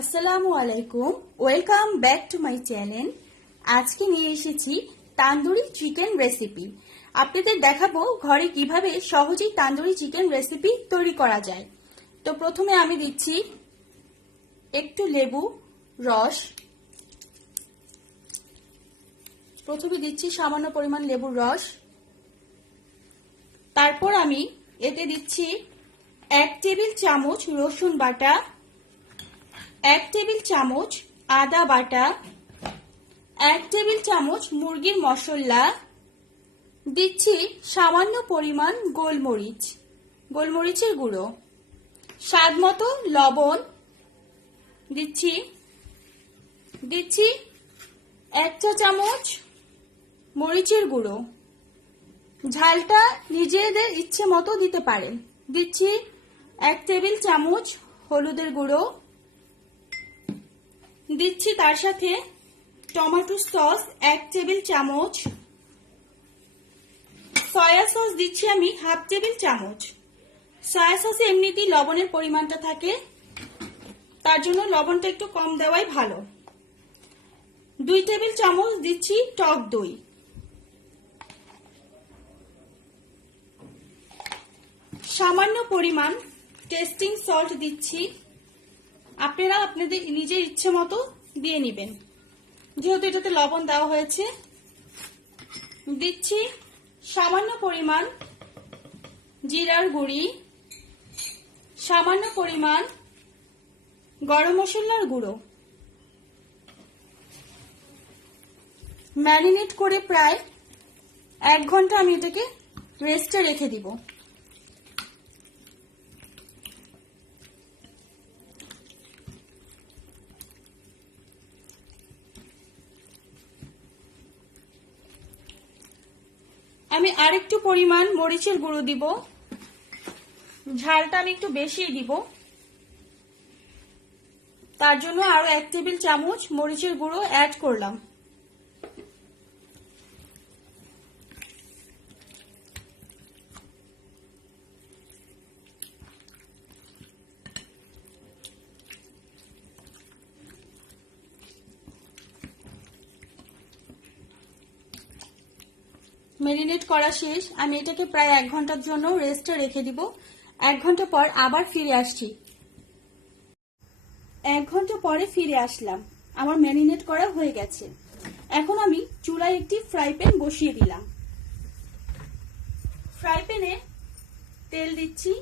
আসসালামু আলাইকুম, welcome back to my channel. আজকে নিয়ে এসেছি তান্দুরি চিকেন রেসিপি। আপনাদের দেখাবো ঘরে কিভাবে সহজেই তান্দুরি চিকেন রেসিপি তৈরি করা যায়। তো প্রথমে আমি দিচ্ছি একটু লেবু রস। প্রথমে দিচ্ছি সামান্য পরিমাণ লেবুর রস। তারপর আমি এতে দিচ্ছি 1 টেবিল চামচ রসুন বাটা, 1 টেবিল চামচ আদা বাটা, 1 টেবিল চামচ মুরগির মশলা, দিচ্ছি সামান্য পরিমাণ গোলমরিচের গুঁড়ো, স্বাদ মতো লবণ দিচ্ছি 1 চা চামচ মরিচের গুঁড়ো। ঝালটা নিজেদের ইচ্ছে মতো দিতে পারেন। দিচ্ছি 1 টেবিল চামচ হলুদের গুঁড়ো, দিচ্ছি তার সাথে টমেটো সস 1 টেবিল চামচ, সয়া সস দিচ্ছি আমি 1/2 টেবিল চামচ। সয়া সসে এমনিতেই লবণের পরিমাণটা থাকে, তার জন্য লবণটা একটু কম দেওয়াই ভালো। 2 টেবিল চামচ দিচ্ছি টক দই। সামান্য পরিমাণ টেস্টিং সল্ট দিচ্ছি, আপনারা আপনাদের নিজের ইচ্ছে মতো দিয়ে নেবেন, যেহেতু এটাতে লবণ দেওয়া হয়েছে। দিচ্ছি সামান্য পরিমাণ জিরার গুঁড়ি, সামান্য পরিমাণ গরম মশলার গুঁড়ো। ম্যারিনেট করে প্রায় 1 ঘন্টা আমি এটাকে রেস্টে রেখে দিব। আমি আরেকটু পরিমাণ মরিচের গুঁড়ো দিব, ঝালটা আমি একটু বেশি দিব, তার জন্য আরো 1 টেবিল চামচ মরিচের গুঁড়ো অ্যাড করলাম। ম্যারিনেট করা শেষ। আমি এটাকে প্রায় 1 ঘন্টার জন্য রেস্টে রেখে দিব। 1 ঘন্টা পর আবার ফিরে আসছি। 1 ঘন্টা পরে ফিরে আসলাম, আমার ম্যারিনেট করা হয়ে গেছে। এখন আমি চুলায় একটি ফ্রাই প্যান বসিয়ে দিলাম। ফ্রাই প্যানে তেল দিচ্ছি,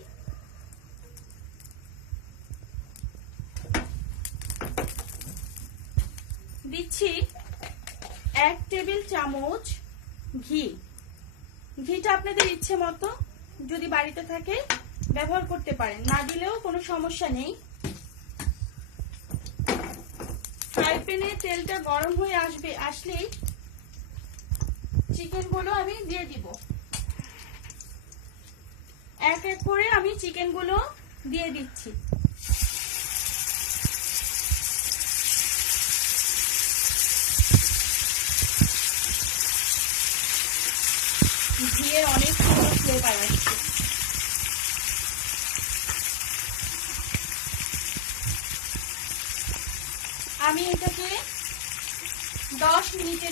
দিচ্ছি 1 টেবিল চামচ ঘি। ঘিটা আপনাদের ইচ্ছে মতো যদি বাড়িতে থাকে ব্যবহার করতে পারেন, না দিলেও কোনো সমস্যা নেই। ফ্রাই প্যানে তেলটা গরম হয়ে আসলেই চিকেনগুলো আমি দিয়ে দিব। এক এক করে আমি চিকেনগুলো দিয়ে দিচ্ছি। ঘিয়ের অনেক সুন্দর ফ্লেভার আসছে। আমি এটাকে 10 মিনিটের